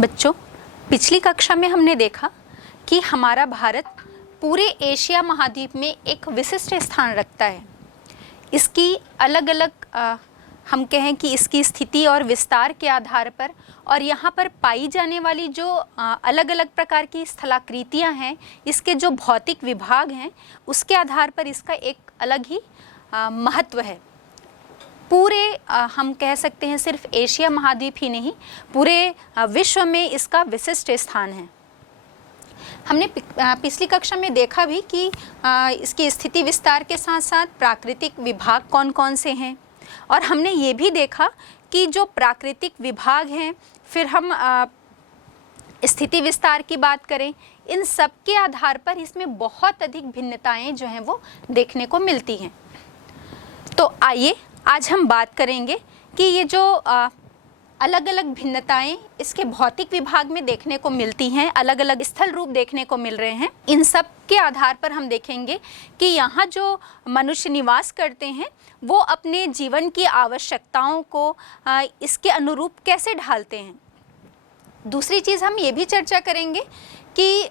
बच्चों, पिछली कक्षा में हमने देखा कि हमारा भारत पूरे एशिया महाद्वीप में एक विशिष्ट स्थान रखता है। इसकी अलग अलग हम कहें कि इसकी स्थिति और विस्तार के आधार पर और यहाँ पर पाई जाने वाली जो अलग अलग प्रकार की स्थलाकृतियाँ हैं, इसके जो भौतिक विभाग हैं, उसके आधार पर इसका एक अलग ही महत्व है। पूरे हम कह सकते हैं सिर्फ एशिया महाद्वीप ही नहीं, पूरे विश्व में इसका विशिष्ट स्थान है। हमने पिछली कक्षा में देखा भी कि इसकी स्थिति विस्तार के साथ साथ प्राकृतिक विभाग कौन कौन से हैं, और हमने ये भी देखा कि जो प्राकृतिक विभाग हैं, फिर हम स्थिति विस्तार की बात करें, इन सब के आधार पर इसमें बहुत अधिक भिन्नताएं जो हैं वो देखने को मिलती हैं। तो आइए आज हम बात करेंगे कि ये जो अलग अलग भिन्नताएं इसके भौतिक विभाग में देखने को मिलती हैं, अलग अलग स्थल रूप देखने को मिल रहे हैं, इन सब के आधार पर हम देखेंगे कि यहाँ जो मनुष्य निवास करते हैं वो अपने जीवन की आवश्यकताओं को इसके अनुरूप कैसे ढालते हैं। दूसरी चीज़ हम ये भी चर्चा करेंगे कि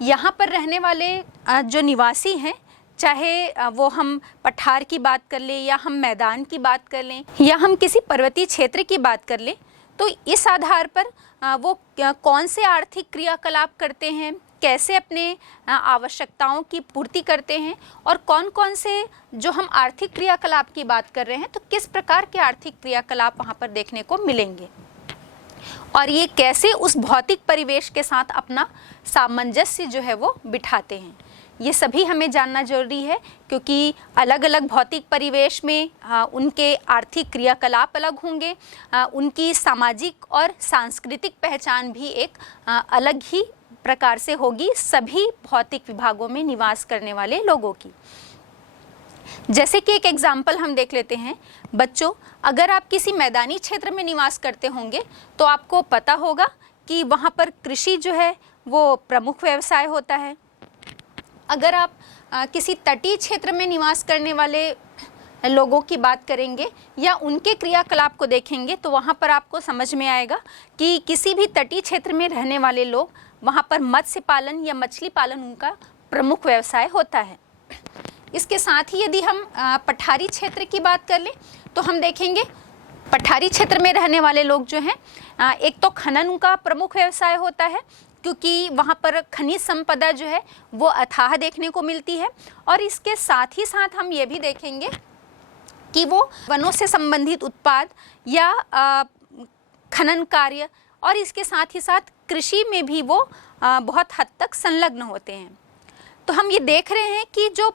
यहाँ पर रहने वाले जो निवासी हैं, चाहे वो हम पठार की बात कर लें या हम मैदान की बात कर लें या हम किसी पर्वतीय क्षेत्र की बात कर लें, तो इस आधार पर वो कौन से आर्थिक क्रियाकलाप करते हैं, कैसे अपने आवश्यकताओं की पूर्ति करते हैं, और कौन कौन से जो हम आर्थिक क्रियाकलाप की बात कर रहे हैं तो किस प्रकार के आर्थिक क्रियाकलाप वहाँ पर देखने को मिलेंगे, और ये कैसे उस भौतिक परिवेश के साथ अपना सामंजस्य जो है वो बिठाते हैं। ये सभी हमें जानना जरूरी है, क्योंकि अलग अलग भौतिक परिवेश में उनके आर्थिक क्रियाकलाप अलग होंगे, उनकी सामाजिक और सांस्कृतिक पहचान भी एक अलग ही प्रकार से होगी सभी भौतिक विभागों में निवास करने वाले लोगों की। जैसे कि एक एग्जाम्पल हम देख लेते हैं। बच्चों, अगर आप किसी मैदानी क्षेत्र में निवास करते होंगे तो आपको पता होगा कि वहाँ पर कृषि जो है वो प्रमुख व्यवसाय होता है। अगर आप किसी तटीय क्षेत्र में निवास करने वाले लोगों की बात करेंगे या उनके क्रियाकलाप को देखेंगे तो वहाँ पर आपको समझ में आएगा कि किसी भी तटीय क्षेत्र में रहने वाले लोग, वहाँ पर मत्स्य पालन या मछली पालन उनका प्रमुख व्यवसाय होता है। इसके साथ ही यदि हम पठारी क्षेत्र की बात कर लें तो हम देखेंगे पठारी क्षेत्र में रहने वाले लोग जो हैं, एक तो खनन उनका प्रमुख व्यवसाय होता है, क्योंकि वहाँ पर खनिज संपदा जो है वो अथाह देखने को मिलती है, और इसके साथ ही साथ हम ये भी देखेंगे कि वो वनों से संबंधित उत्पाद या खनन कार्य और इसके साथ ही साथ कृषि में भी वो बहुत हद तक संलग्न होते हैं। तो हम ये देख रहे हैं कि जो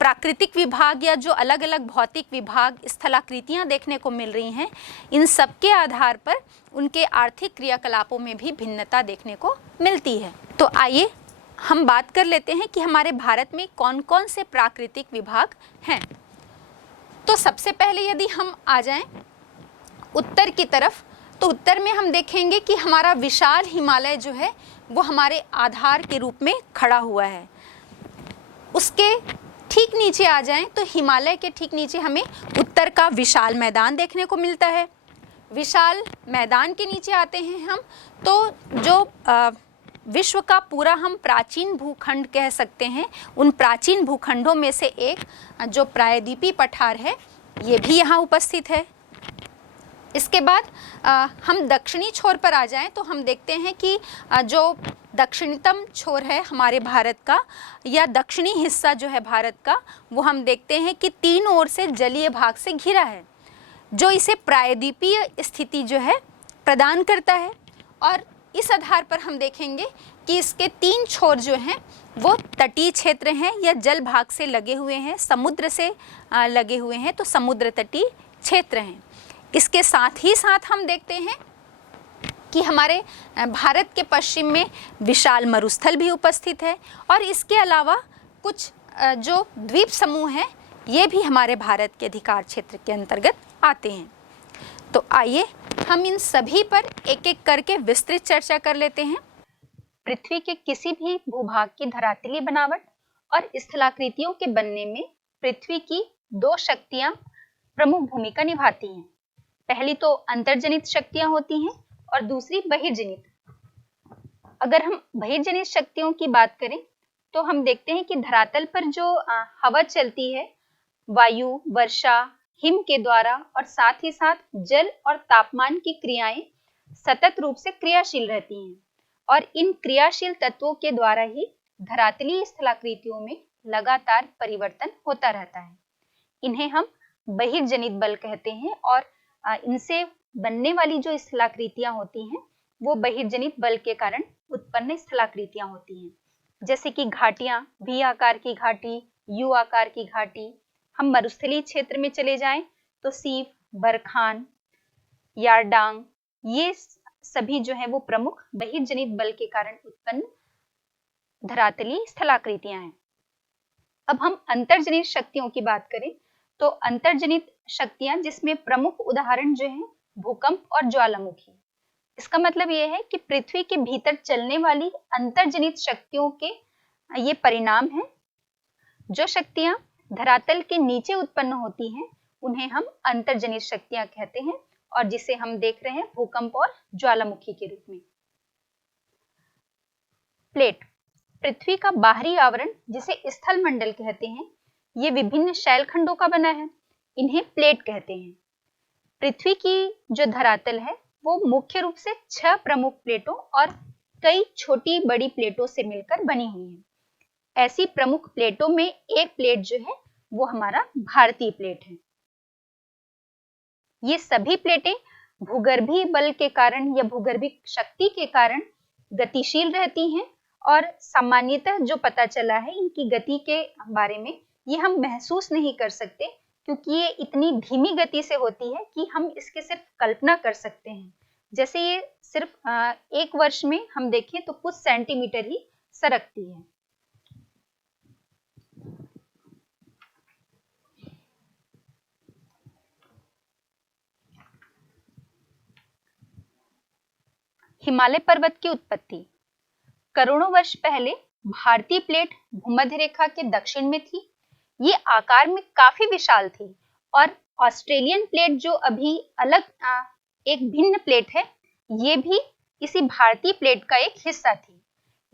प्राकृतिक विभाग या जो अलग अलग भौतिक विभाग स्थलाकृतियाँ देखने को मिल रही हैं, इन सब के आधार पर उनके आर्थिक क्रियाकलापों में भी भिन्नता देखने को मिलती है। तो आइए हम बात कर लेते हैं कि हमारे भारत में कौन कौन से प्राकृतिक विभाग हैं। तो सबसे पहले यदि हम आ जाएं उत्तर की तरफ, तो उत्तर में हम देखेंगे कि हमारा विशाल हिमालय जो है वो हमारे आधार के रूप में खड़ा हुआ है। उसके ठीक नीचे आ जाएं तो हिमालय के ठीक नीचे हमें उत्तर का विशाल मैदान देखने को मिलता है। विशाल मैदान के नीचे आते हैं हम तो जो विश्व का पूरा हम प्राचीन भूखंड कह सकते हैं, उन प्राचीन भूखंडों में से एक जो प्रायद्वीपीय पठार है ये भी यहाँ उपस्थित है। इसके बाद हम दक्षिणी छोर पर आ जाएं तो हम देखते हैं कि जो दक्षिणतम छोर है हमारे भारत का या दक्षिणी हिस्सा जो है भारत का, वो हम देखते हैं कि तीन ओर से जलीय भाग से घिरा है, जो इसे प्रायद्वीपीय स्थिति जो है प्रदान करता है। और इस आधार पर हम देखेंगे कि इसके तीन छोर जो हैं वो तटीय क्षेत्र हैं या जल भाग से लगे हुए हैं, समुद्र से लगे हुए हैं, तो समुद्र तटीय क्षेत्र हैं। इसके साथ ही साथ हम देखते हैं कि हमारे भारत के पश्चिम में विशाल मरुस्थल भी उपस्थित है, और इसके अलावा कुछ जो द्वीप समूह हैं ये भी हमारे भारत के अधिकार क्षेत्र के अंतर्गत आते हैं। तो आइए हम इन सभी पर एक एक करके विस्तृत चर्चा कर लेते हैं। पृथ्वी के किसी भी भूभाग की धरातलीय बनावट और स्थलाकृतियों के बनने में पृथ्वी की दो शक्तियां प्रमुख भूमिका निभाती हैं। पहली तो अंतर्जनित शक्तियां होती हैं और दूसरी बहिर्जनित। अगर हम बहिर्जनित शक्तियों की बात करें तो हम देखते हैं कि धरातल पर जो हवा चलती है, वायु, वर्षा, हिम के द्वारा और साथ ही साथ जल और तापमान की क्रियाएं सतत रूप से क्रियाशील रहती हैं और इन क्रियाशील तत्वों के द्वारा ही धरातलीय स्थलाकृतियों में लगातार परिवर्तन होता रहता है। इन्हें हम बहिर्जनित बल कहते हैं और इनसे बनने वाली जो स्थलाकृतियां होती हैं वो बहिर्जनित बल के कारण उत्पन्न स्थलाकृतियां होती हैं, जैसे कि घाटियां, वी आकार की घाटी, यू आकार की घाटी। हम मरुस्थलीय क्षेत्र में चले जाएं तो सीप, बरखान, यारडांग, ये सभी जो है वो प्रमुख बहिर्जनित बल के कारण उत्पन्न धरातलीय स्थलाकृतियां हैं। अब हम अंतर्जनित शक्तियों की बात करें तो अंतर्जनित शक्तियां जिसमें प्रमुख उदाहरण जो है भूकंप और ज्वालामुखी। इसका मतलब यह है कि पृथ्वी के भीतर चलने वाली अंतर्जनित शक्तियों के ये परिणाम हैं। जो शक्तियां धरातल के नीचे उत्पन्न होती हैं उन्हें हम अंतर्जनित शक्तियां कहते हैं और जिसे हम देख रहे हैं भूकंप और ज्वालामुखी के रूप में। प्लेट, पृथ्वी का बाहरी आवरण जिसे स्थल मंडल कहते हैं, ये विभिन्न शैलखंडों का बना है, इन्हें प्लेट कहते हैं। पृथ्वी की जो धरातल है वो मुख्य रूप से 6 प्रमुख प्लेटों और कई छोटी बड़ी प्लेटों से मिलकर बनी हुई है। ऐसी प्रमुख प्लेटों में एक प्लेट जो है वो हमारा भारतीय प्लेट है। ये सभी प्लेटें भूगर्भीय बल के कारण या भूगर्भीय शक्ति के कारण गतिशील रहती हैं और सामान्यतः जो पता चला है इनकी गति के बारे में, ये हम महसूस नहीं कर सकते क्योंकि ये इतनी धीमी गति से होती है कि हम इसके सिर्फ कल्पना कर सकते हैं। जैसे ये सिर्फ 1 वर्ष में हम देखें तो कुछ सेंटीमीटर ही सरकती है। हिमालय पर्वत की उत्पत्ति। करोड़ों वर्ष पहले भारतीय प्लेट भूमध्य रेखा के दक्षिण में थी। ये आकार में काफी विशाल थी और ऑस्ट्रेलियन प्लेट जो अभी अलग एक भिन्न प्लेट है, ये भी इसी भारतीय प्लेट का एक हिस्सा थी।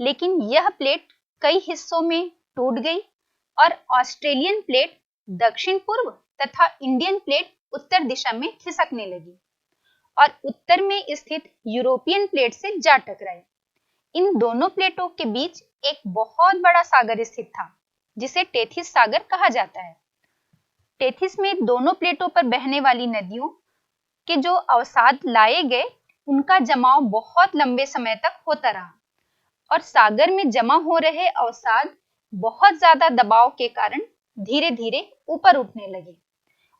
लेकिन यह प्लेट कई हिस्सों में टूट गई और ऑस्ट्रेलियन प्लेट दक्षिण पूर्व तथा इंडियन प्लेट उत्तर दिशा में खिसकने लगी और उत्तर में स्थित यूरोपियन प्लेट से जा टकराई। इन दोनों प्लेटों के बीच एक बहुत बड़ा सागर स्थित था जिसे टेथिस सागर कहा जाता है। टेथिस में दोनों प्लेटों पर बहने वाली नदियों के जो अवसाद लाए गए उनका जमाव बहुत लंबे समय तक होता रहा और सागर में जमा हो रहे अवसाद बहुत ज्यादा दबाव के कारण धीरे धीरे ऊपर उठने लगे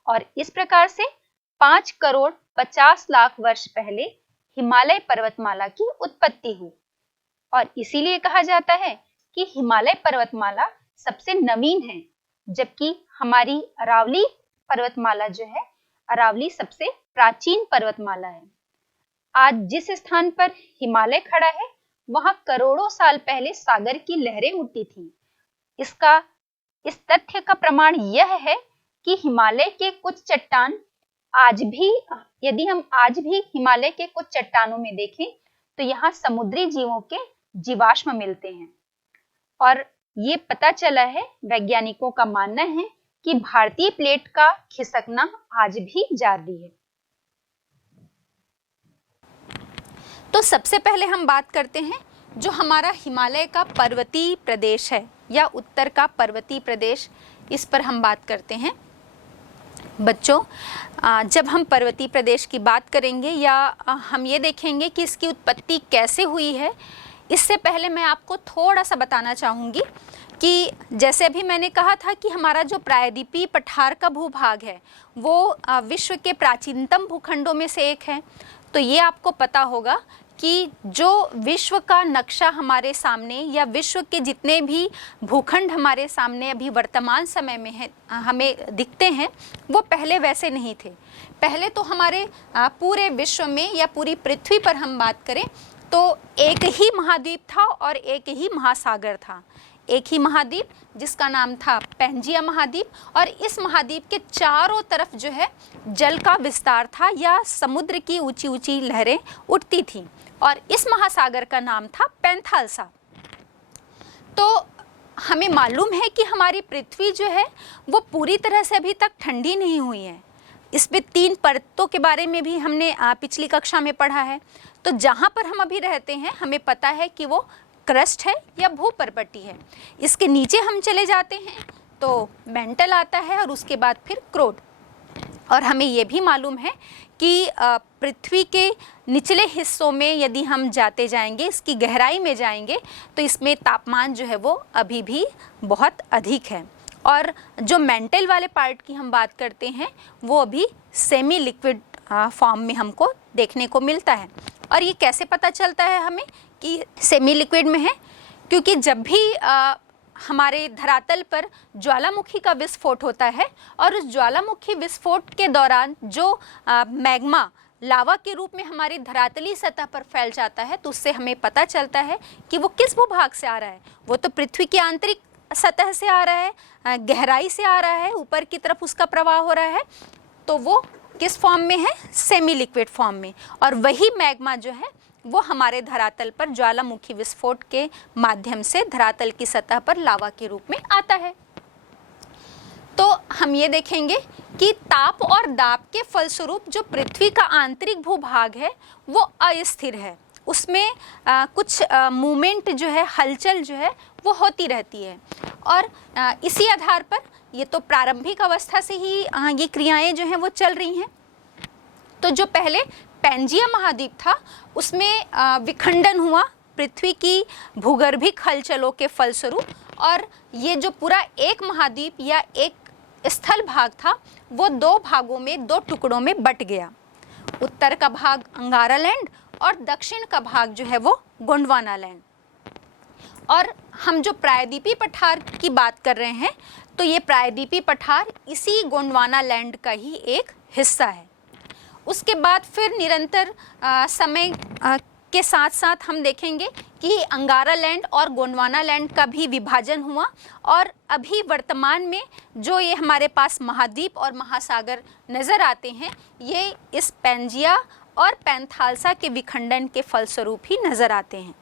और इस प्रकार से 5 करोड़ 50 लाख वर्ष पहले हिमालय पर्वतमाला की उत्पत्ति हुई और इसीलिए कहा जाता है कि हिमालय पर्वतमाला सबसे नवीन है, जबकि हमारी अरावली पर्वतमाला जो है, अरावली सबसे प्राचीन पर्वतमाला है। आज जिस स्थान पर हिमालय खड़ा है वहां करोड़ों साल पहले सागर की लहरें उठती थीं। इस तथ्य का प्रमाण यह है कि हिमालय के कुछ चट्टान आज भी, यदि हम आज भी हिमालय के कुछ चट्टानों में देखें तो यहाँ समुद्री जीवों के जीवाश्म मिलते हैं और ये पता चला है, वैज्ञानिकों का मानना है कि भारतीय प्लेट का खिसकना आज भी जारी है। तो सबसे पहले हम बात करते हैं जो हमारा हिमालय का पर्वतीय प्रदेश है या उत्तर का पर्वतीय प्रदेश, इस पर हम बात करते हैं। बच्चों, जब हम पर्वतीय प्रदेश की बात करेंगे या हम ये देखेंगे कि इसकी उत्पत्ति कैसे हुई है, इससे पहले मैं आपको थोड़ा सा बताना चाहूँगी कि जैसे अभी मैंने कहा था कि हमारा जो प्रायद्वीपीय पठार का भूभाग है वो विश्व के प्राचीनतम भूखंडों में से एक है। तो ये आपको पता होगा कि जो विश्व का नक्शा हमारे सामने या विश्व के जितने भी भूखंड हमारे सामने अभी वर्तमान समय में है हमें दिखते हैं, वो पहले वैसे नहीं थे। पहले तो हमारे पूरे विश्व में या पूरी पृथ्वी पर हम बात करें तो एक ही महाद्वीप था और एक ही महासागर था। एक ही महाद्वीप जिसका नाम था पैंजिया महाद्वीप, और इस महाद्वीप के चारों तरफ जो है जल का विस्तार था या समुद्र की ऊंची ऊंची लहरें उठती थीं, और इस महासागर का नाम था पैंथालसा। तो हमें मालूम है कि हमारी पृथ्वी जो है वो पूरी तरह से अभी तक ठंडी नहीं हुई है। इसमें 3 परतों के बारे में भी हमने पिछली कक्षा में पढ़ा है। तो जहाँ पर हम अभी रहते हैं हमें पता है कि वो क्रस्ट है या भूपर्पटी है। इसके नीचे हम चले जाते हैं तो मेंटल आता है और उसके बाद फिर क्रोड। और हमें ये भी मालूम है कि पृथ्वी के निचले हिस्सों में यदि हम जाते जाएंगे, इसकी गहराई में जाएंगे, तो इसमें तापमान जो है वो अभी भी बहुत अधिक है। और जो मेंटल वाले पार्ट की हम बात करते हैं वो अभी सेमी लिक्विड फॉर्म में हमको देखने को मिलता है। और ये कैसे पता चलता है हमें कि सेमी लिक्विड में है? क्योंकि जब भी हमारे धरातल पर ज्वालामुखी का विस्फोट होता है और उस ज्वालामुखी विस्फोट के दौरान जो मैग्मा लावा के रूप में हमारी धरातली सतह पर फैल जाता है, तो उससे हमें पता चलता है कि वो किस भूभाग से आ रहा है। वो तो पृथ्वी की आंतरिक सतह से आ रहा है, गहराई से आ रहा है, ऊपर की तरफ उसका प्रवाह हो रहा है, तो वो किस फॉर्म में है? सेमी लिक्विड फॉर्म में। और वही मैग्मा जो है वो हमारे धरातल पर ज्वालामुखी विस्फोट के माध्यम से धरातल की सतह पर लावा के रूप में आता है। तो हम ये देखेंगे कि ताप और दाब के फलस्वरूप जो पृथ्वी का आंतरिक भूभाग है वो अस्थिर है, उसमें कुछ मूवमेंट जो है, हलचल जो है वो होती रहती है। और इसी आधार पर ये तो प्रारंभिक अवस्था से ही ये क्रियाएं जो हैं वो चल रही हैं। तो जो पहले पैंजिया महाद्वीप था उसमें विखंडन हुआ पृथ्वी की भूगर्भिक हलचलों के फलस्वरूप, और ये जो पूरा एक महाद्वीप या एक स्थल भाग था वो 2 भागों में, 2 टुकड़ों में बट गया। उत्तर का भाग अंगारा लैंड और दक्षिण का भाग जो है वो गोंडवाना लैंड। और हम जो प्रायद्वीपीय पठार की बात कर रहे हैं तो ये प्रायद्वीपीय पठार इसी गोंडवाना लैंड का ही एक हिस्सा है। उसके बाद फिर निरंतर समय के साथ साथ हम देखेंगे कि अंगारा लैंड और गोंडवाना लैंड का भी विभाजन हुआ, और अभी वर्तमान में जो ये हमारे पास महाद्वीप और महासागर नज़र आते हैं ये इस पैंजिया और पैंथालसा के विखंडन के फलस्वरूप ही नज़र आते हैं।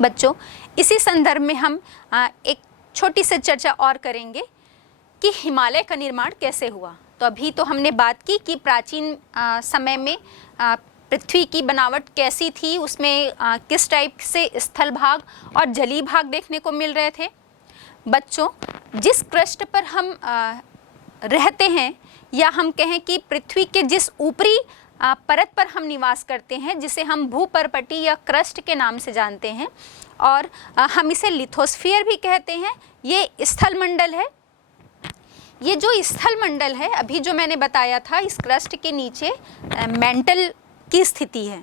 बच्चों, इसी संदर्भ में हम एक छोटी सी चर्चा और करेंगे कि हिमालय का निर्माण कैसे हुआ। तो अभी तो हमने बात की कि प्राचीन समय में पृथ्वी की बनावट कैसी थी, उसमें किस टाइप से स्थल भाग और जलीय भाग देखने को मिल रहे थे। बच्चों, जिस क्रस्ट पर हम रहते हैं, या हम कहें कि पृथ्वी के जिस ऊपरी परत पर हम निवास करते हैं, जिसे हम भूपर्पटी या क्रस्ट के नाम से जानते हैं, और हम इसे लिथोस्फीयर भी कहते हैं, ये स्थल मंडल है। ये जो स्थल मंडल है, अभी जो मैंने बताया था, इस क्रस्ट के नीचे मेंटल की स्थिति है।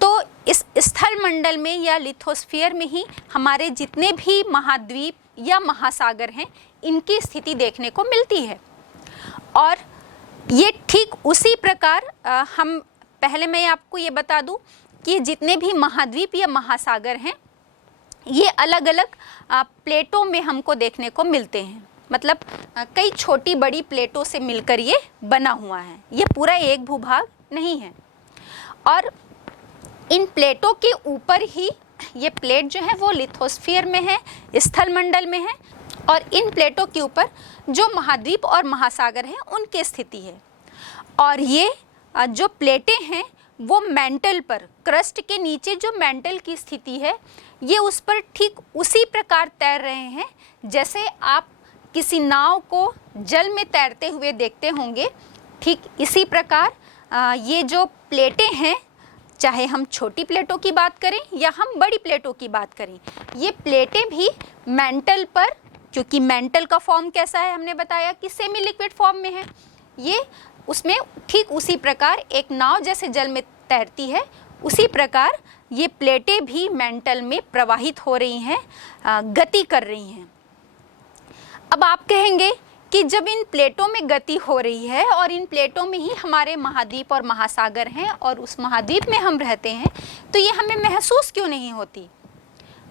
तो इस स्थल मंडल में या लिथोस्फीयर में ही हमारे जितने भी महाद्वीप या महासागर हैं इनकी स्थिति देखने को मिलती है। और ये ठीक उसी प्रकार हम पहले मैं आपको ये बता दूं कि जितने भी महाद्वीप या महासागर हैं ये अलग अलग प्लेटों में हमको देखने को मिलते हैं। मतलब कई छोटी बड़ी प्लेटों से मिलकर ये बना हुआ है, ये पूरा एक भूभाग नहीं है। और इन प्लेटों के ऊपर ही ये प्लेट जो है वो लिथोस्फीयर में है, स्थल मंडल में है, और इन प्लेटों के ऊपर जो महाद्वीप और महासागर हैं उनकी स्थिति है। और ये जो प्लेटें हैं वो मेंटल पर, क्रस्ट के नीचे जो मेंटल की स्थिति है ये उस पर ठीक उसी प्रकार तैर रहे हैं जैसे आप किसी नाव को जल में तैरते हुए देखते होंगे। ठीक इसी प्रकार ये जो प्लेटें हैं, चाहे हम छोटी प्लेटों की बात करें या हम बड़ी प्लेटों की बात करें, ये प्लेटें भी मेंटल पर, क्योंकि मेंटल का फॉर्म कैसा है हमने बताया कि सेमी लिक्विड फॉर्म में है, ये उसमें ठीक उसी प्रकार एक नाव जैसे जल में तैरती है उसी प्रकार ये प्लेटें भी मेंटल में प्रवाहित हो रही हैं, गति कर रही हैं। अब आप कहेंगे कि जब इन प्लेटों में गति हो रही है और इन प्लेटों में ही हमारे महाद्वीप और महासागर हैं और उस महाद्वीप में हम रहते हैं, तो ये हमें महसूस क्यों नहीं होती?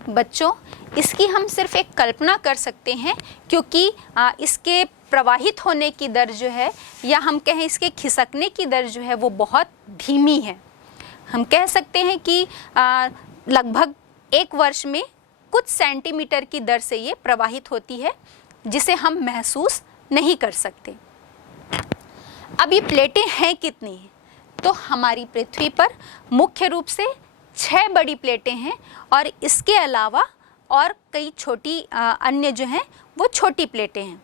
बच्चों, इसकी हम सिर्फ एक कल्पना कर सकते हैं, क्योंकि इसके प्रवाहित होने की दर जो है, या हम कहें इसके खिसकने की दर जो है, वो बहुत धीमी है। हम कह सकते हैं कि लगभग 1 वर्ष में कुछ सेंटीमीटर की दर से ये प्रवाहित होती है, जिसे हम महसूस नहीं कर सकते। अब ये प्लेटें हैं कितनी? तो हमारी पृथ्वी पर मुख्य रूप से 6 बड़ी प्लेटें हैं, और इसके अलावा और कई छोटी अन्य जो हैं वो छोटी प्लेटें हैं।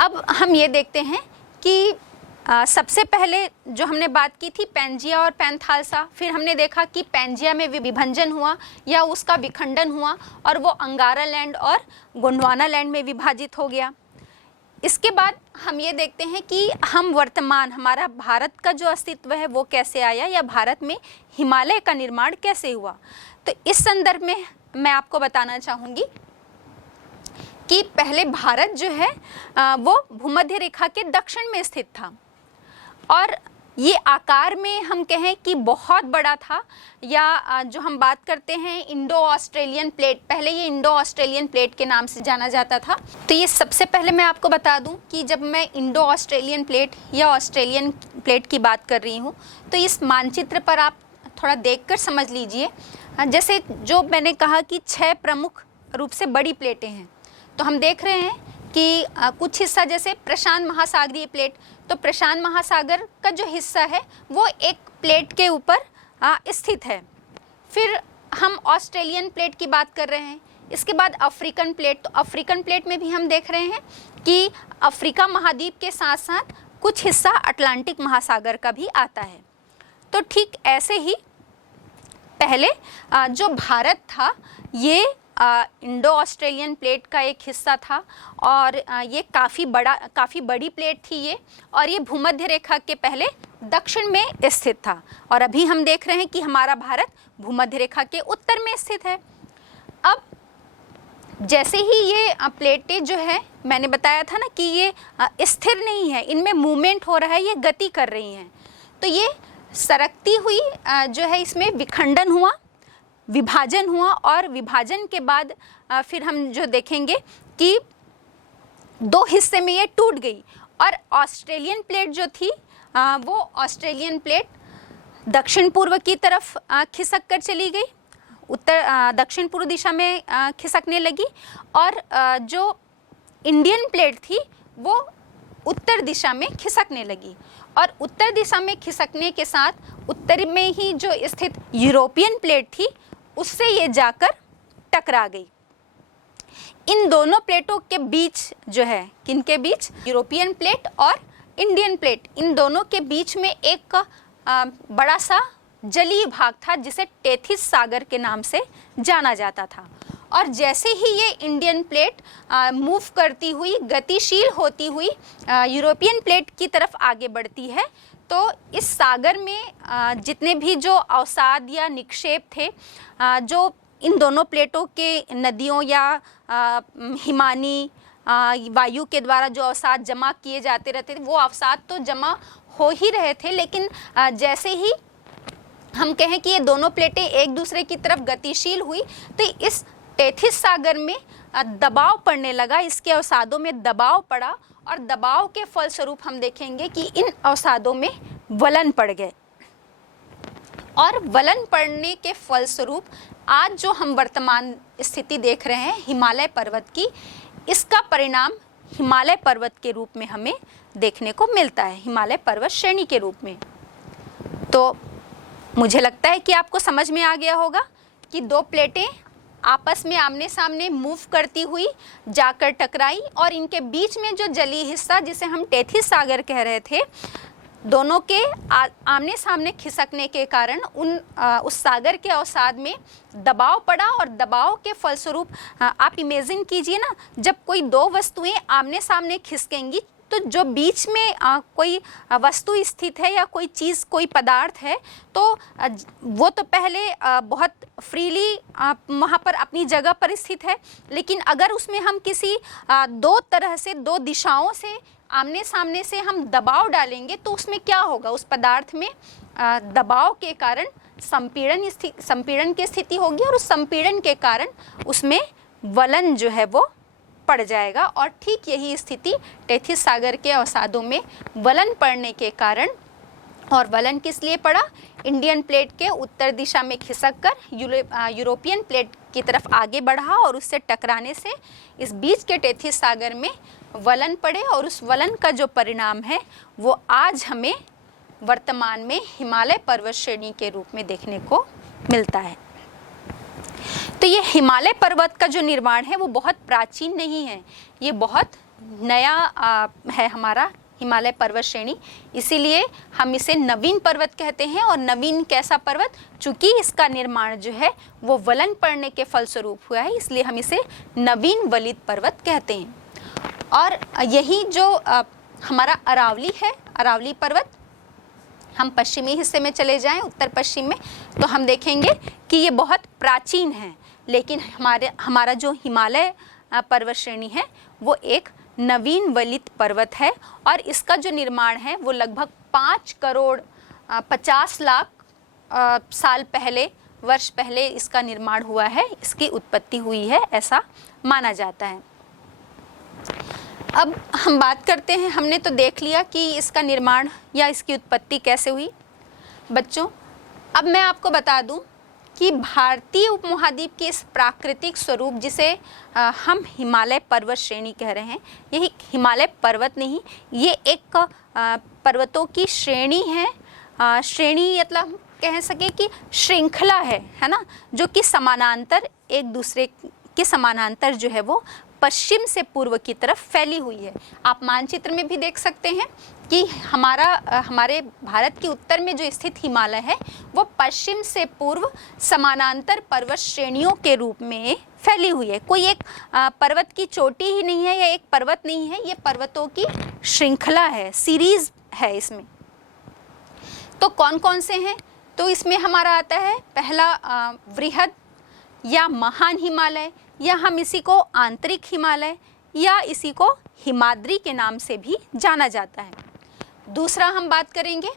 अब हम ये देखते हैं कि सबसे पहले जो हमने बात की थी पैंजिया और पैंथालसा, फिर हमने देखा कि पैंजिया में विभंजन हुआ या उसका विखंडन हुआ और वो अंगारा लैंड और गोंडवाना लैंड में विभाजित हो गया। इसके बाद हम ये देखते हैं कि हम वर्तमान हमारा भारत का जो अस्तित्व है वो कैसे आया, या भारत में हिमालय का निर्माण कैसे हुआ। तो इस संदर्भ में मैं आपको बताना चाहूँगी कि पहले भारत जो है वो भूमध्य रेखा के दक्षिण में स्थित था, और ये आकार में हम कहें कि बहुत बड़ा था, या जो हम बात करते हैं इंडो ऑस्ट्रेलियन प्लेट, पहले ये इंडो ऑस्ट्रेलियन प्लेट के नाम से जाना जाता था। तो ये सबसे पहले मैं आपको बता दूं कि जब मैं इंडो ऑस्ट्रेलियन प्लेट या ऑस्ट्रेलियन प्लेट की बात कर रही हूँ, तो इस मानचित्र पर आप थोड़ा देखकर समझ लीजिए। जैसे जो मैंने कहा कि 6 प्रमुख रूप से बड़ी प्लेटें हैं, तो हम देख रहे हैं कि कुछ हिस्सा जैसे प्रशांत महासागरीय प्लेट, तो प्रशांत महासागर का जो हिस्सा है वो एक प्लेट के ऊपर स्थित है। फिर हम ऑस्ट्रेलियन प्लेट की बात कर रहे हैं। इसके बाद अफ्रीकन प्लेट, तो अफ्रीकन प्लेट में भी हम देख रहे हैं कि अफ्रीका महाद्वीप के साथ साथ कुछ हिस्सा अटलांटिक महासागर का भी आता है। तो ठीक ऐसे ही पहले जो भारत था ये इंडो ऑस्ट्रेलियन प्लेट का एक हिस्सा था, और ये काफ़ी बड़ी प्लेट थी ये, और ये भूमध्य रेखा के पहले दक्षिण में स्थित था। और अभी हम देख रहे हैं कि हमारा भारत भूमध्य रेखा के उत्तर में स्थित है। अब जैसे ही ये प्लेटें जो है, मैंने बताया था ना कि ये स्थिर नहीं है, इनमें मूवमेंट हो रहा है, ये गति कर रही हैं। तो ये सरकती हुई जो है इसमें विखंडन हुआ, विभाजन हुआ, और विभाजन के बाद फिर हम जो देखेंगे कि 2 हिस्से में ये टूट गई, और ऑस्ट्रेलियन प्लेट जो थी वो ऑस्ट्रेलियन प्लेट दक्षिण पूर्व की तरफ खिसक कर चली गई, दक्षिण पूर्व दिशा में खिसकने लगी, और जो इंडियन प्लेट थी वो उत्तर दिशा में खिसकने लगी, और उत्तर दिशा में खिसकने के साथ उत्तर में ही जो स्थित यूरोपियन प्लेट थी उससे ये जाकर टकरा गई। इन दोनों प्लेटों के बीच जो है, किनके बीच? यूरोपियन प्लेट और इंडियन प्लेट, इन दोनों के बीच में एक बड़ा सा जलीय भाग था जिसे टेथिस सागर के नाम से जाना जाता था। और जैसे ही ये इंडियन प्लेट मूव करती हुई, गतिशील होती हुई यूरोपियन प्लेट की तरफ आगे बढ़ती है, तो इस सागर में जितने भी जो अवसाद या निक्षेप थे, जो इन दोनों प्लेटों के नदियों या हिमानी वायु के द्वारा जो अवसाद जमा किए जाते रहते थे, वो अवसाद तो जमा हो ही रहे थे, लेकिन जैसे ही हम कहें कि ये दोनों प्लेटें एक दूसरे की तरफ गतिशील हुई, तो इस टेथिस सागर में दबाव पड़ने लगा, इसके अवसादों में दबाव पड़ा, और दबाव के फलस्वरूप हम देखेंगे कि इन अवसादों में वलन पड़ गए, और वलन पड़ने के फलस्वरूप आज जो हम वर्तमान स्थिति देख रहे हैं हिमालय पर्वत की, इसका परिणाम हिमालय पर्वत के रूप में हमें देखने को मिलता है, हिमालय पर्वत श्रेणी के रूप में। तो मुझे लगता है कि आपको समझ में आ गया होगा कि 2 प्लेटें आपस में आमने सामने मूव करती हुई जाकर टकराई, और इनके बीच में जो जलीय हिस्सा जिसे हम टेथिस सागर कह रहे थे, दोनों के आमने सामने खिसकने के कारण उस सागर के अवसाद में दबाव पड़ा, और दबाव के फलस्वरूप आप इमेजिन कीजिए ना, जब कोई 2 वस्तुएं आमने सामने खिसकेंगी, तो जो बीच में कोई वस्तु स्थित है या कोई चीज़, कोई पदार्थ है, तो वो तो पहले बहुत फ्रीली वहाँ पर अपनी जगह पर स्थित है, लेकिन अगर उसमें हम किसी 2 तरह से 2 दिशाओं से आमने सामने से हम दबाव डालेंगे तो उसमें क्या होगा, उस पदार्थ में दबाव के कारण संपीड़न की स्थिति होगी और उस संपीड़न के कारण उसमें वलन जो है वो पड़ जाएगा। और ठीक यही स्थिति टेथिस सागर के अवसादों में वलन पड़ने के कारण, और वलन किस लिए पड़ा, इंडियन प्लेट के उत्तर दिशा में खिसक कर यूरोपियन प्लेट की तरफ आगे बढ़ा और उससे टकराने से इस बीच के टेथिस सागर में वलन पड़े, और उस वलन का जो परिणाम है वो आज हमें वर्तमान में हिमालय पर्वत श्रेणी के रूप में देखने को मिलता है। तो ये हिमालय पर्वत का जो निर्माण है वो बहुत प्राचीन नहीं है, ये बहुत नया है हमारा हिमालय पर्वत श्रेणी, इसीलिए हम इसे नवीन पर्वत कहते हैं। और नवीन कैसा पर्वत, चूंकि इसका निर्माण जो है वो वलन पड़ने के फलस्वरूप हुआ है, इसलिए हम इसे नवीन वलित पर्वत कहते हैं। और यही जो हमारा अरावली है, अरावली पर्वत, हम पश्चिमी हिस्से में चले जाएं, उत्तर पश्चिम में, तो हम देखेंगे कि ये बहुत प्राचीन है, लेकिन हमारा जो हिमालय पर्वत श्रेणी है वो एक नवीन वलित पर्वत है। और इसका जो निर्माण है वो लगभग 5 करोड़ 50 लाख साल पहले, वर्ष पहले इसका निर्माण हुआ है, इसकी उत्पत्ति हुई है, ऐसा माना जाता है। अब हम बात करते हैं, हमने तो देख लिया कि इसका निर्माण या इसकी उत्पत्ति कैसे हुई। बच्चों, अब मैं आपको बता दूं कि भारतीय उपमहाद्वीप के इस प्राकृतिक स्वरूप, जिसे हम हिमालय पर्वत श्रेणी कह रहे हैं, यही हिमालय पर्वत नहीं, ये एक पर्वतों की श्रेणी है। श्रेणी मतलब कह सके कि श्रृंखला है ना, जो कि समानांतर, एक दूसरे के समानांतर जो है वो पश्चिम से पूर्व की तरफ फैली हुई है। आप मानचित्र में भी देख सकते हैं कि हमारे भारत के उत्तर में जो स्थित हिमालय है वो पश्चिम से पूर्व समानांतर पर्वत श्रेणियों के रूप में फैली हुई है। कोई एक पर्वत की चोटी ही नहीं है या एक पर्वत नहीं है, ये पर्वतों की श्रृंखला है, सीरीज है इसमें। तो कौन कौन से हैं, तो इसमें हमारा आता है पहला वृहद या महान हिमालय, या हम इसी को आंतरिक हिमालय या इसी को हिमाद्री के नाम से भी जाना जाता है। दूसरा हम बात करेंगे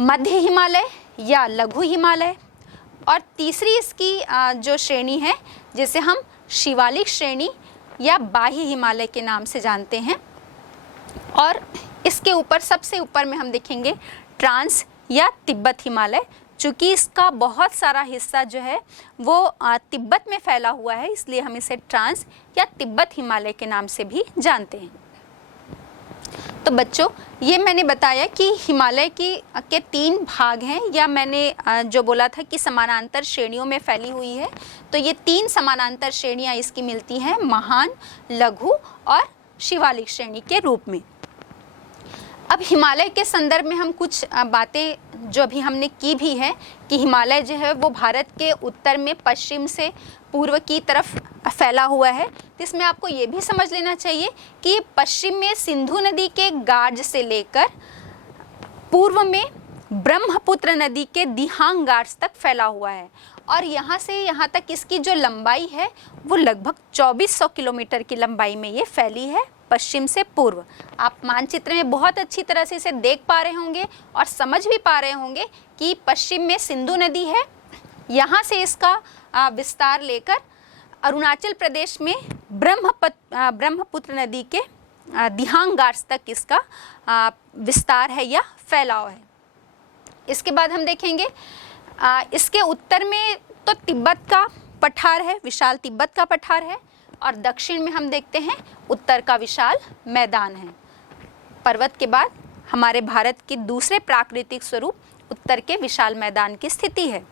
मध्य हिमालय या लघु हिमालय, और तीसरी इसकी जो श्रेणी है जिसे हम शिवालिक श्रेणी या बाह्य हिमालय के नाम से जानते हैं। और इसके ऊपर सबसे ऊपर में हम देखेंगे ट्रांस या तिब्बत हिमालय, चूँकि इसका बहुत सारा हिस्सा जो है वो तिब्बत में फैला हुआ है, इसलिए हम इसे ट्रांस या तिब्बत हिमालय के नाम से भी जानते हैं। तो बच्चों, ये मैंने बताया कि हिमालय के 3 भाग हैं, या मैंने जो बोला था कि समानांतर श्रेणियों में फैली हुई है, तो ये 3 समानांतर श्रेणियाँ इसकी मिलती हैं, महान, लघु और शिवालिक श्रेणी के रूप में। अब हिमालय के संदर्भ में हम कुछ बातें जो अभी हमने की भी हैं कि हिमालय जो है वो भारत के उत्तर में पश्चिम से पूर्व की तरफ फैला हुआ है। तो इसमें आपको ये भी समझ लेना चाहिए कि पश्चिम में सिंधु नदी के गार्ज से लेकर पूर्व में ब्रह्मपुत्र नदी के दिहांग गार्ज तक फैला हुआ है, और यहाँ से यहाँ तक इसकी जो लंबाई है वो लगभग 2400 किलोमीटर की लंबाई में ये फैली है, पश्चिम से पूर्व। आप मानचित्र में बहुत अच्छी तरह से इसे देख पा रहे होंगे और समझ भी पा रहे होंगे कि पश्चिम में सिंधु नदी है, यहाँ से इसका विस्तार लेकर अरुणाचल प्रदेश में ब्रह्मपुत्र नदी के दिहांग गार्ज तक इसका विस्तार है या फैलाव है। इसके बाद हम देखेंगे इसके उत्तर में तो तिब्बत का पठार है, विशाल तिब्बत का पठार है, और दक्षिण में हम देखते हैं उत्तर का विशाल मैदान है। पर्वत के बाद हमारे भारत के दूसरे प्राकृतिक स्वरूप उत्तर के विशाल मैदान की स्थिति है,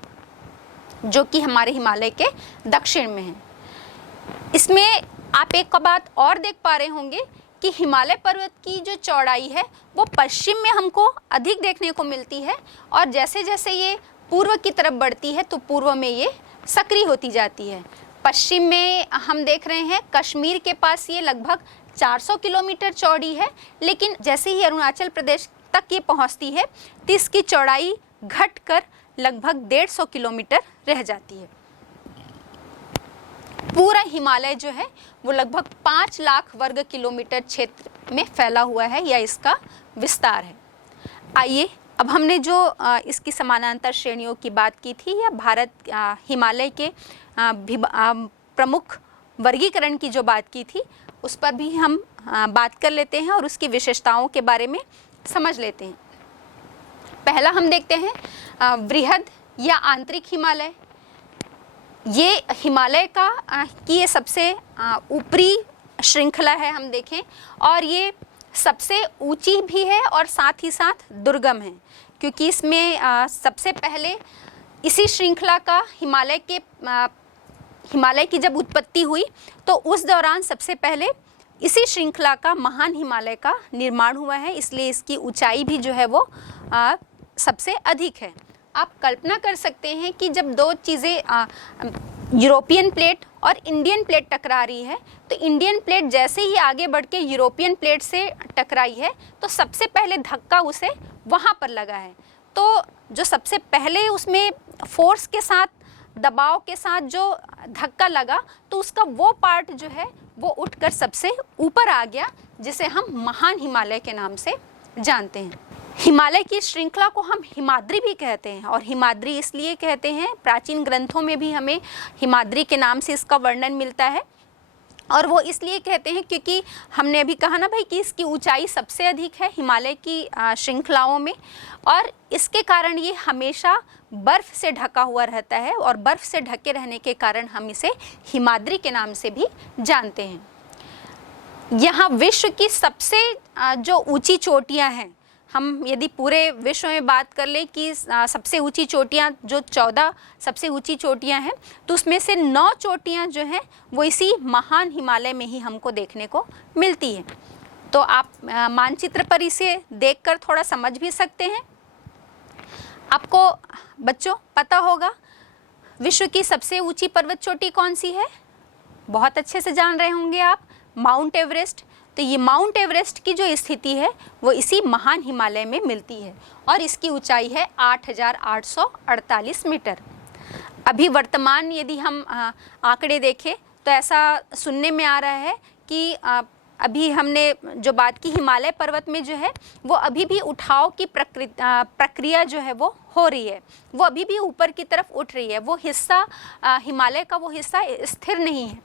जो कि हमारे हिमालय के दक्षिण में है। इसमें आप एक बात और देख पा रहे होंगे कि हिमालय पर्वत की जो चौड़ाई है वो पश्चिम में हमको अधिक देखने को मिलती है, और जैसे जैसे ये पूर्व की तरफ बढ़ती है तो पूर्व में ये सक्रिय होती जाती है। पश्चिम में हम देख रहे हैं कश्मीर के पास ये लगभग 400 किलोमीटर चौड़ी है, लेकिन जैसे ही अरुणाचल प्रदेश तक ये पहुंचती है तो इसकी चौड़ाई घटकर लगभग 150 किलोमीटर रह जाती है। पूरा हिमालय जो है वो लगभग 5 लाख वर्ग किलोमीटर क्षेत्र में फैला हुआ है या इसका विस्तार है। आइए अब हमने जो इसकी समानांतर श्रेणियों की बात की थी या भारत हिमालय के प्रमुख वर्गीकरण की जो बात की थी उस पर भी हम बात कर लेते हैं और उसकी विशेषताओं के बारे में समझ लेते हैं। पहला हम देखते हैं वृहद या आंतरिक हिमालय। ये हिमालय की ये सबसे ऊपरी श्रृंखला है हम देखें, और ये सबसे ऊंची भी है और साथ ही साथ दुर्गम है, क्योंकि इसमें सबसे पहले इसी श्रृंखला का हिमालय की जब उत्पत्ति हुई तो उस दौरान सबसे पहले इसी श्रृंखला का महान हिमालय का निर्माण हुआ है, इसलिए इसकी ऊंचाई भी जो है वो सबसे अधिक है। आप कल्पना कर सकते हैं कि जब दो चीज़ें यूरोपियन प्लेट और इंडियन प्लेट टकरा रही है, तो इंडियन प्लेट जैसे ही आगे बढ़ के यूरोपियन प्लेट से टकराई है तो सबसे पहले धक्का उसे वहाँ पर लगा है। तो जो सबसे पहले उसमें फोर्स के साथ, दबाव के साथ जो धक्का लगा, तो उसका वो पार्ट जो है वो उठकर सबसे ऊपर आ गया, जिसे हम महान हिमालय के नाम से जानते हैं। हिमालय की श्रृंखला को हम हिमाद्री भी कहते हैं, और हिमाद्री इसलिए कहते हैं, प्राचीन ग्रंथों में भी हमें हिमाद्री के नाम से इसका वर्णन मिलता है, और वो इसलिए कहते हैं क्योंकि हमने अभी कहा ना भाई कि इसकी ऊंचाई सबसे अधिक है हिमालय की श्रृंखलाओं में, और इसके कारण ये हमेशा बर्फ़ से ढका हुआ रहता है, और बर्फ़ से ढके रहने के कारण हम इसे हिमाद्री के नाम से भी जानते हैं। यहाँ विश्व की सबसे जो ऊंची चोटियाँ हैं, हम यदि पूरे विश्व में बात कर लें कि सबसे ऊंची चोटियाँ जो 14 सबसे ऊंची चोटियाँ हैं, तो उसमें से 9 चोटियाँ जो हैं वो इसी महान हिमालय में ही हमको देखने को मिलती है। तो आप मानचित्र पर इसे देखकर थोड़ा समझ भी सकते हैं। आपको बच्चों पता होगा विश्व की सबसे ऊंची पर्वत चोटी कौन सी है? बहुत अच्छे से जान रहे होंगे आप, माउंट एवरेस्ट। तो ये माउंट एवरेस्ट की जो स्थिति है वो इसी महान हिमालय में मिलती है, और इसकी ऊंचाई है 8,848 मीटर। अभी वर्तमान यदि हम आंकड़े देखें तो ऐसा सुनने में आ रहा है कि अभी हमने जो बात की हिमालय पर्वत में जो है वो अभी भी उठाव की प्रक्रिया जो है वो हो रही है, वो अभी भी ऊपर की तरफ उठ रही है। वो हिस्सा हिमालय का वो हिस्सा स्थिर नहीं है,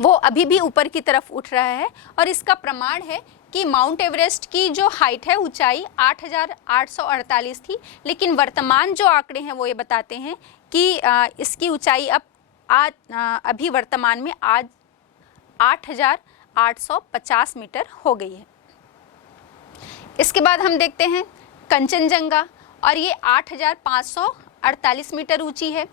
वो अभी भी ऊपर की तरफ उठ रहा है। और इसका प्रमाण है कि माउंट एवरेस्ट की जो हाइट है, ऊंचाई 8,848 थी, लेकिन वर्तमान जो आंकड़े हैं वो ये बताते हैं कि इसकी ऊंचाई अभी वर्तमान में आज 8,850 मीटर हो गई है। इसके बाद हम देखते हैं कंचनजंगा, और ये 8,548 मीटर ऊंची है।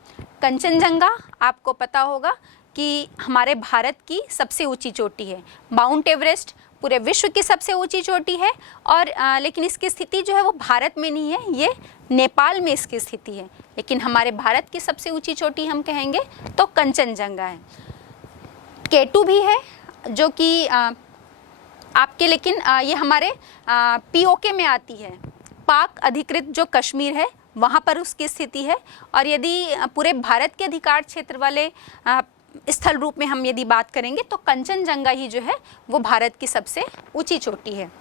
कंचनजंगा आपको पता होगा कि हमारे भारत की सबसे ऊंची चोटी है। माउंट एवरेस्ट पूरे विश्व की सबसे ऊंची चोटी है, और लेकिन इसकी स्थिति जो है वो भारत में नहीं है, ये नेपाल में इसकी स्थिति है। लेकिन हमारे भारत की सबसे ऊंची चोटी हम कहेंगे तो कंचनजंगा है। केटू भी है जो कि आपके, लेकिन ये हमारे पीओके में आती है, पाक अधिकृत जो कश्मीर है वहाँ पर उसकी स्थिति है। और यदि पूरे भारत के अधिकार क्षेत्र वाले स्थल रूप में हम यदि बात करेंगे तो कंचनजंगा ही जो है वो भारत की सबसे ऊंची चोटी है।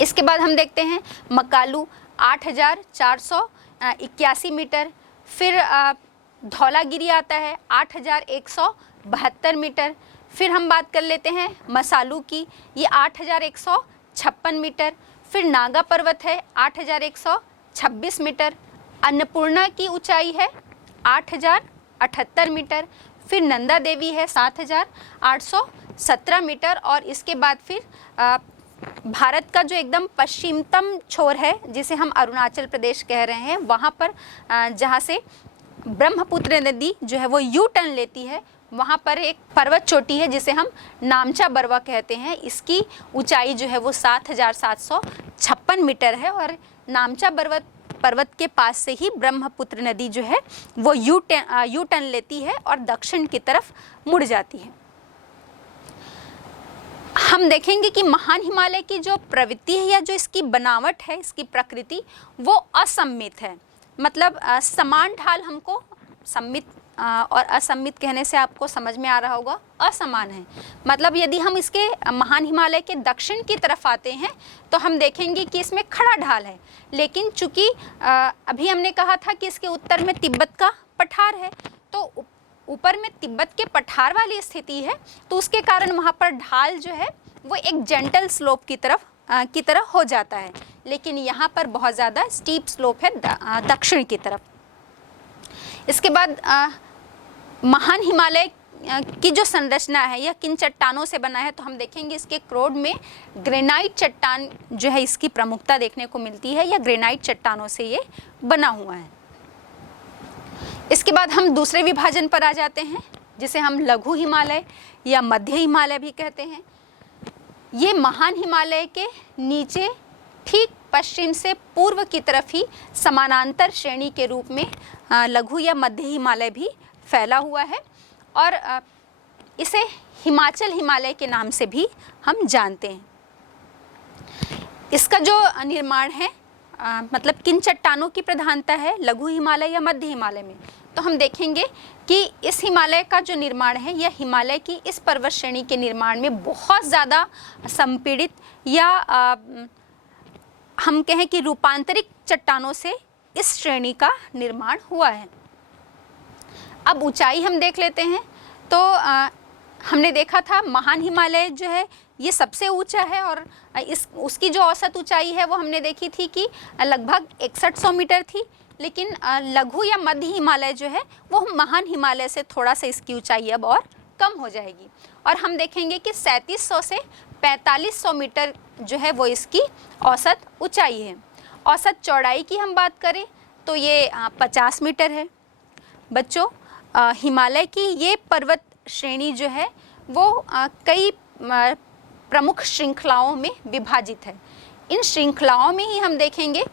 इसके बाद हम देखते हैं मकालू 8,481 मीटर। फिर धौलागिरी आता है 8,172 मीटर। फिर हम बात कर लेते हैं मसालू की, ये 8,156 मीटर। फिर नागा पर्वत है 8,126 मीटर। अन्नपूर्णा की ऊंचाई है 8,078 मीटर। फिर नंदा देवी है 7,817 मीटर। और इसके बाद फिर भारत का जो एकदम पश्चिमतम छोर है, जिसे हम अरुणाचल प्रदेश कह रहे हैं, वहाँ पर जहाँ से ब्रह्मपुत्र नदी जो है वो यू टर्न लेती है, वहाँ पर एक पर्वत चोटी है जिसे हम नामचा बरवा कहते हैं। इसकी ऊंचाई जो है वो 7,756 मीटर है, और नामचा पर्वत के पास से ही ब्रह्मपुत्र नदी जो है वो यू टर्न लेती है और दक्षिण की तरफ मुड़ जाती है। हम देखेंगे कि महान हिमालय की जो प्रवृत्ति है या जो इसकी बनावट है, इसकी प्रकृति, वो असममित है। मतलब समान ढाल हमको सममित और असममित कहने से आपको समझ में आ रहा होगा, असमान है। मतलब यदि हम इसके महान हिमालय के दक्षिण की तरफ आते हैं तो हम देखेंगे कि इसमें खड़ा ढाल है, लेकिन चूंकि अभी हमने कहा था कि इसके उत्तर में तिब्बत का पठार है, तो ऊपर में तिब्बत के पठार वाली स्थिति है, तो उसके कारण वहाँ पर ढाल जो है वो एक जेंटल स्लोप की तरह हो जाता है। लेकिन यहाँ पर बहुत ज़्यादा स्टीप स्लोप है दक्षिण की तरफ। इसके बाद महान हिमालय की जो संरचना है यह किन चट्टानों से बना है, तो हम देखेंगे इसके क्रोड में ग्रेनाइट चट्टान जो है इसकी प्रमुखता देखने को मिलती है, या ग्रेनाइट चट्टानों से ये बना हुआ है। इसके बाद हम दूसरे विभाजन पर आ जाते हैं, जिसे हम लघु हिमालय या मध्य हिमालय भी कहते हैं। ये महान हिमालय के नीचे ठीक पश्चिम से पूर्व की तरफ ही समानांतर श्रेणी के रूप में लघु या मध्य हिमालय भी फैला हुआ है, और इसे हिमाचल हिमालय के नाम से भी हम जानते हैं। इसका जो निर्माण है मतलब किन चट्टानों की प्रधानता है लघु हिमालय या मध्य हिमालय में, तो हम देखेंगे कि इस हिमालय का जो निर्माण है यह हिमालय की इस पर्वत श्रेणी के निर्माण में बहुत ज़्यादा संपीड़ित या हम कहें कि रूपांतरित चट्टानों से इस श्रेणी का निर्माण हुआ है। अब ऊंचाई हम देख लेते हैं, तो हमने देखा था महान हिमालय जो है ये सबसे ऊंचा है, और उसकी जो औसत ऊंचाई है वो हमने देखी थी कि लगभग 6100 मीटर थी। लेकिन लघु या मध्य हिमालय जो है वो महान हिमालय से थोड़ा सा इसकी ऊंचाई अब और कम हो जाएगी, और हम देखेंगे कि 3700 से 4500 मीटर जो है वो इसकी औसत ऊंचाई है। औसत चौड़ाई की हम बात करें तो ये 50 मीटर है। बच्चों, हिमालय की ये पर्वत श्रेणी जो है वो कई प्रमुख श्रृंखलाओं में विभाजित है। इन श्रृंखलाओं में ही हम देखेंगे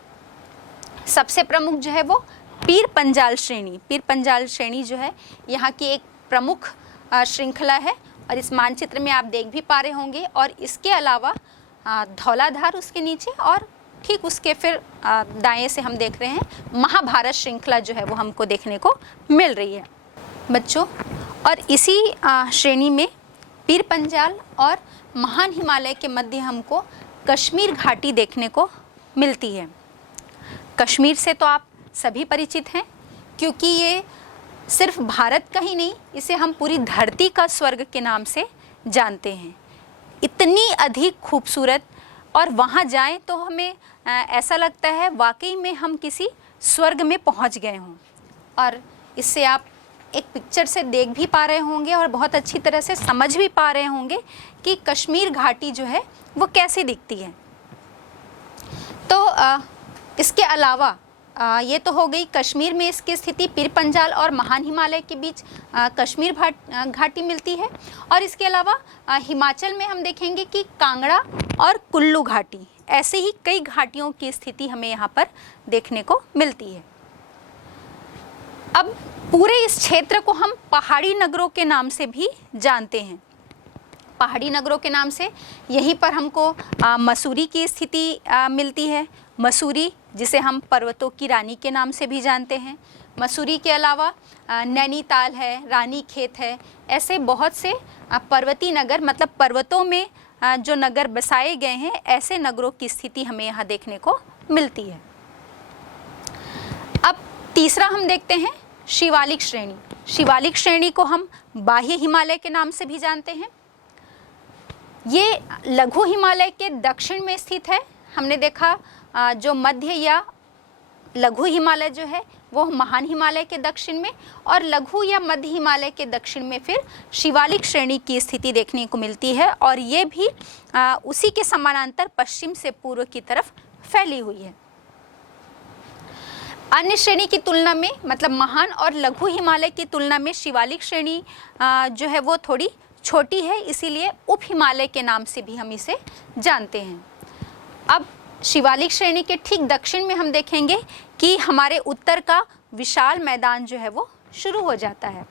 सबसे प्रमुख जो है वो पीर पंजाल श्रेणी। पीर पंजाल श्रेणी जो है यहाँ की एक प्रमुख श्रृंखला है, और इस मानचित्र में आप देख भी पा रहे होंगे। और इसके अलावा धौलाधार उसके नीचे, और ठीक उसके फिर दाएं से हम देख रहे हैं महाभारत श्रृंखला जो है वो हमको देखने को मिल रही है बच्चों। और इसी श्रेणी में पीर पंजाल और महान हिमालय के मध्य हमको कश्मीर घाटी देखने को मिलती है। कश्मीर से तो आप सभी परिचित हैं, क्योंकि ये सिर्फ भारत का ही नहीं, इसे हम पूरी धरती का स्वर्ग के नाम से जानते हैं। इतनी अधिक खूबसूरत, और वहाँ जाएं तो हमें ऐसा लगता है वाकई में हम किसी स्वर्ग में पहुँच गए हों। और इससे आप एक पिक्चर से देख भी पा रहे होंगे और बहुत अच्छी तरह से समझ भी पा रहे होंगे कि कश्मीर घाटी जो है वो कैसी दिखती है। तो इसके अलावा ये तो हो गई कश्मीर में इसकी स्थिति, पीर पंजाल और महान हिमालय के बीच कश्मीर घाटी मिलती है। और इसके अलावा हिमाचल में हम देखेंगे कि कांगड़ा और कुल्लू घाटी, ऐसे ही कई घाटियों की स्थिति हमें यहाँ पर देखने को मिलती है। अब पूरे इस क्षेत्र को हम पहाड़ी नगरों के नाम से भी जानते हैं। पहाड़ी नगरों के नाम से यहीं पर हमको मसूरी की स्थिति मिलती है। मसूरी, जिसे हम पर्वतों की रानी के नाम से भी जानते हैं। मसूरी के अलावा नैनीताल है, रानीखेत है, ऐसे बहुत से पर्वतीय नगर, मतलब पर्वतों में जो नगर बसाए गए हैं, ऐसे नगरों की स्थिति हमें यहाँ देखने को मिलती है। अब तीसरा हम देखते हैं शिवालिक श्रेणी। शिवालिक श्रेणी को हम बाह्य हिमालय के नाम से भी जानते हैं। ये लघु हिमालय के दक्षिण में स्थित है। हमने देखा जो मध्य या लघु हिमालय जो है वो महान हिमालय के दक्षिण में, और लघु या मध्य हिमालय के दक्षिण में फिर शिवालिक श्रेणी की स्थिति देखने को मिलती है, और ये भी उसी के समानांतर पश्चिम से पूर्व की तरफ फैली हुई है। अन्य श्रेणी की तुलना में, मतलब महान और लघु हिमालय की तुलना में शिवालिक श्रेणी जो है वो थोड़ी छोटी है, इसीलिए उप हिमालय के नाम से भी हम इसे जानते हैं। अब शिवालिक श्रेणी के ठीक दक्षिण में हम देखेंगे कि हमारे उत्तर का विशाल मैदान जो है वो शुरू हो जाता है।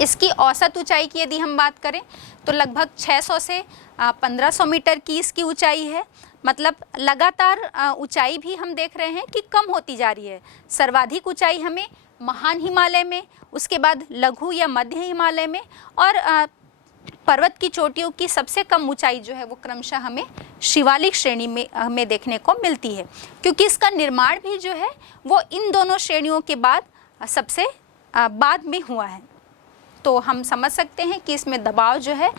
इसकी औसत ऊंचाई की यदि हम बात करें तो लगभग 600 से 1500 मीटर की इसकी ऊंचाई है। मतलब लगातार ऊंचाई भी हम देख रहे हैं कि कम होती जा रही है। सर्वाधिक ऊंचाई हमें महान हिमालय में, उसके बाद लघु या मध्य हिमालय में, और पर्वत की चोटियों की सबसे कम ऊंचाई जो है वो क्रमशः हमें शिवालिक श्रेणी में हमें देखने को मिलती है, क्योंकि इसका निर्माण भी जो है वो इन दोनों श्रेणियों के बाद सबसे बाद में हुआ है। तो हम समझ सकते हैं कि इसमें दबाव जो है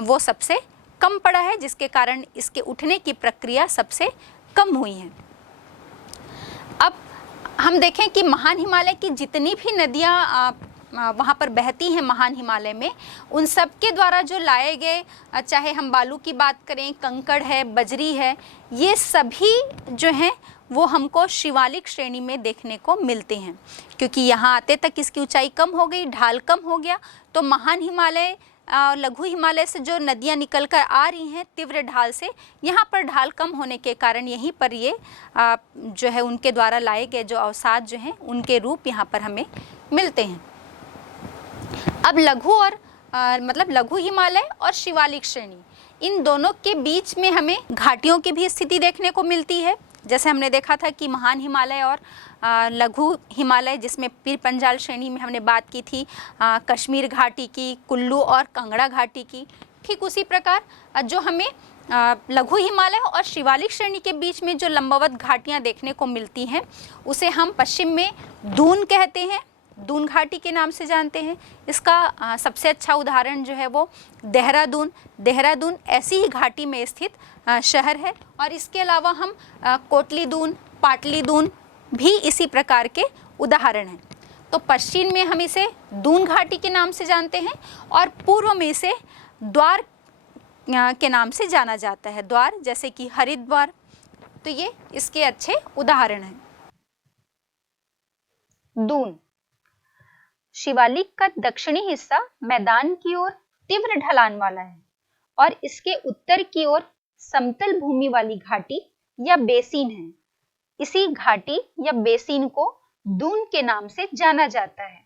वो सबसे कम पड़ा है, जिसके कारण इसके उठने की प्रक्रिया सबसे कम हुई है। अब हम देखें कि महान हिमालय की जितनी भी नदियाँ वहाँ पर बहती हैं महान हिमालय में, उन सब के द्वारा जो लाए गए, चाहे हम बालू की बात करें, कंकड़ है, बजरी है, ये सभी जो हैं वो हमको शिवालिक श्रेणी में देखने को मिलते हैं, क्योंकि यहाँ आते तक इसकी ऊंचाई कम हो गई, ढाल कम हो गया। तो महान हिमालय लघु हिमालय से जो नदियाँ निकल कर आ रही हैं तीव्र ढाल से, यहाँ पर ढाल कम होने के कारण यहीं पर ये जो है उनके द्वारा लाए गए जो अवसाद जो हैं उनके रूप यहाँ पर हमें मिलते हैं। अब लघु और मतलब लघु हिमालय और शिवालिक श्रेणी, इन दोनों के बीच में हमें घाटियों की भी स्थिति देखने को मिलती है। जैसे हमने देखा था कि महान हिमालय और लघु हिमालय, जिसमें पीर पंजाल श्रेणी में हमने बात की थी कश्मीर घाटी की, कुल्लू और कांगड़ा घाटी की, ठीक उसी प्रकार जो हमें लघु हिमालय और शिवालिक श्रेणी के बीच में जो लंबवत घाटियाँ देखने को मिलती हैं उसे हम पश्चिम में दून कहते हैं, दून घाटी के नाम से जानते हैं। इसका सबसे अच्छा उदाहरण जो है वो देहरादून ऐसी ही घाटी में स्थित शहर है। और इसके अलावा हम कोटली दून, पाटली दून भी इसी प्रकार के उदाहरण हैं। तो पश्चिम में हम इसे दून घाटी के नाम से जानते हैं और पूर्व में इसे द्वार के नाम से जाना जाता है, द्वार जैसे कि हरिद्वार। तो ये इसके अच्छे उदाहरण हैं। दून शिवालिक का दक्षिणी हिस्सा मैदान की ओर तीव्र ढलान वाला है और इसके उत्तर की ओर समतल भूमि वाली घाटी या बेसिन है। इसी घाटी या बेसिन को दून के नाम से जाना जाता है।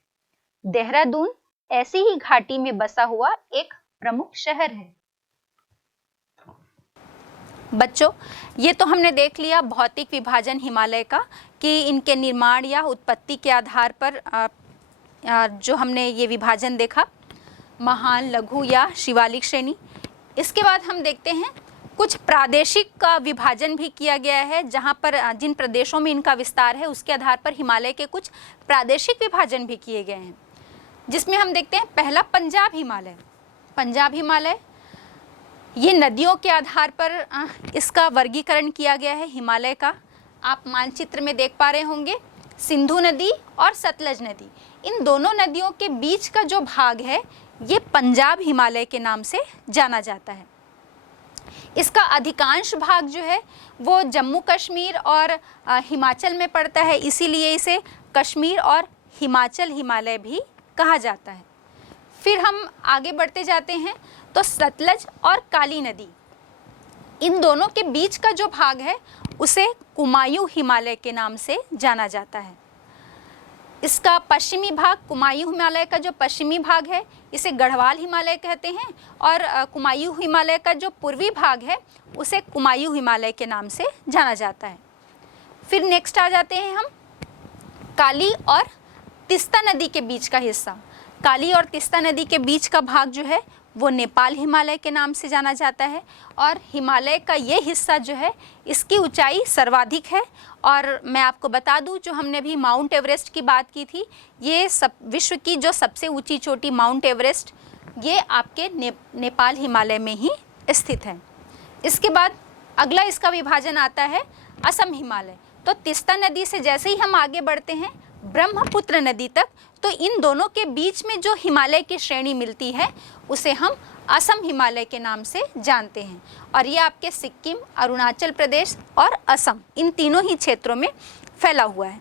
देहरादून ऐसी ही घाटी में बसा हुआ एक प्रमुख शहर है। बच्चों, ये तो हमने देख लिया भौतिक विभाजन हिमालय का कि इनके निर्माण या उत्पत्ति के आधार पर जो हमने ये विभाजन देखा, महान, लघु या शिवालिक श्रेणी। इसके बाद हम देखते हैं कुछ प्रादेशिक का विभाजन भी किया गया है, जहाँ पर जिन प्रदेशों में इनका विस्तार है उसके आधार पर हिमालय के कुछ प्रादेशिक विभाजन भी किए गए हैं, जिसमें हम देखते हैं पहला पंजाब हिमालय। पंजाब हिमालय ये नदियों के आधार पर इसका वर्गीकरण किया गया है हिमालय का। आप मानचित्र में देख पा रहे होंगे सिंधु नदी और सतलज नदी, इन दोनों नदियों के बीच का जो भाग है ये पंजाब हिमालय के नाम से जाना जाता है। इसका अधिकांश भाग जो है वो जम्मू कश्मीर और हिमाचल में पड़ता है, इसीलिए इसे कश्मीर और हिमाचल हिमालय भी कहा जाता है। फिर हम आगे बढ़ते जाते हैं तो सतलज और काली नदी, इन दोनों के बीच का जो भाग है उसे कुमायूं हिमालय के नाम से जाना जाता है। इसका पश्चिमी भाग, कुमायूं हिमालय का जो पश्चिमी भाग है इसे गढ़वाल हिमालय कहते हैं और कुमायूं हिमालय का जो पूर्वी भाग है उसे कुमायूं हिमालय के नाम से जाना जाता है। फिर नेक्स्ट आ जाते हैं हम काली और तीस्ता नदी के बीच का हिस्सा। काली और तीस्ता नदी के बीच का भाग जो है वो नेपाल हिमालय के नाम से जाना जाता है और हिमालय का ये हिस्सा जो है इसकी ऊंचाई सर्वाधिक है। और मैं आपको बता दूं, जो हमने भी माउंट एवरेस्ट की बात की थी, ये विश्व की जो सबसे ऊंची चोटी माउंट एवरेस्ट ये आपके नेपाल हिमालय में ही स्थित है। इसके बाद अगला इसका विभाजन आता है असम हिमालय। तो तीस्ता नदी से जैसे ही हम आगे बढ़ते हैं ब्रह्मपुत्र नदी तक, तो इन दोनों के बीच में जो हिमालय की श्रेणी मिलती है उसे हम असम हिमालय के नाम से जानते हैं। और ये आपके सिक्किम, अरुणाचल प्रदेश और असम, इन तीनों ही क्षेत्रों में फैला हुआ है।